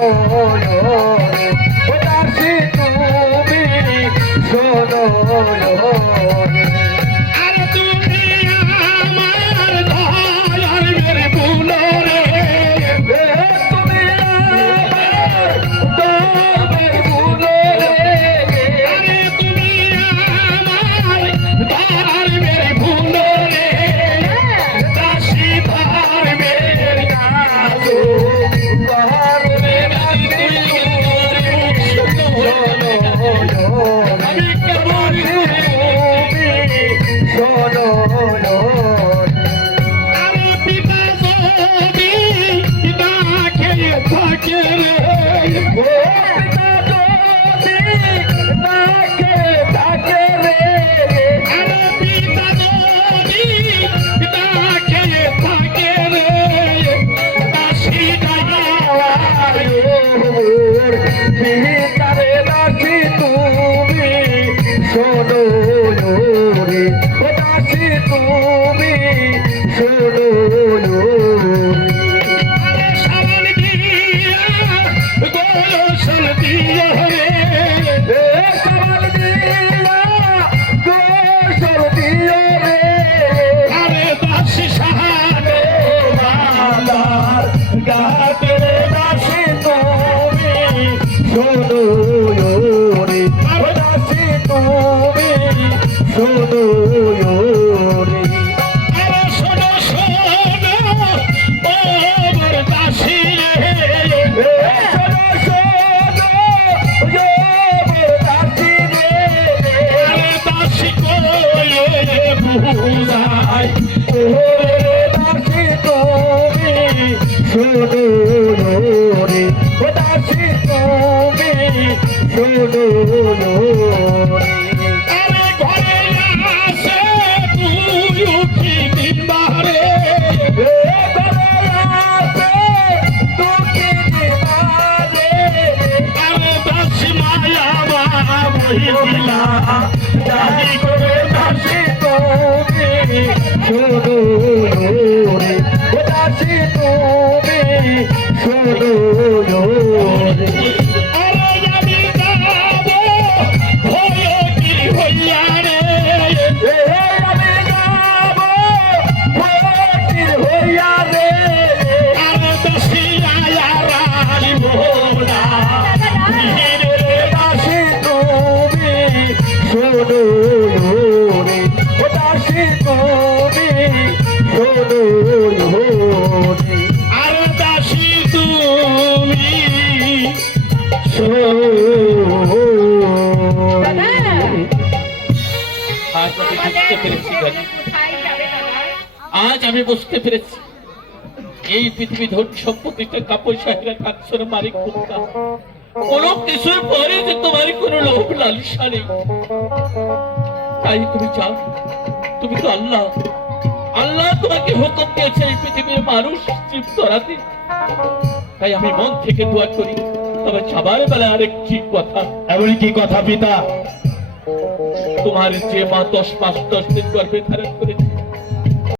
ও শোনো রে ও দাসী তুমি। বুঝাই ওরে দাসী তুমি শোনো রে ও দাসী তুমি শোনো রে শোনো রে? ও দাসী তুমি শোনো রে মোরা আজ আমি বুঝতে পেরেছি। এই পৃথিবী ধন সম্পত্তিটা কাপড় সাহেবের কাকসর মালিক কোনটা কোন কিছুর পরে যে তোমার কোনো লোভ লালসা নেই। তাই তুমি চাও তুমি তো আল্লাহ। আল্লাহ তোমাকে হুকুম দিয়েছে এই পৃথিবীর মানুষ জীব ধরাতে। তাই আমি মন থেকে দোয়া করি তবে সবার বেলায় আরেকটি কথা। এমন কি কথা পিতা? তোমার যে মা দশ পাঁচ দশ দিন গর্ভে ধারণ করে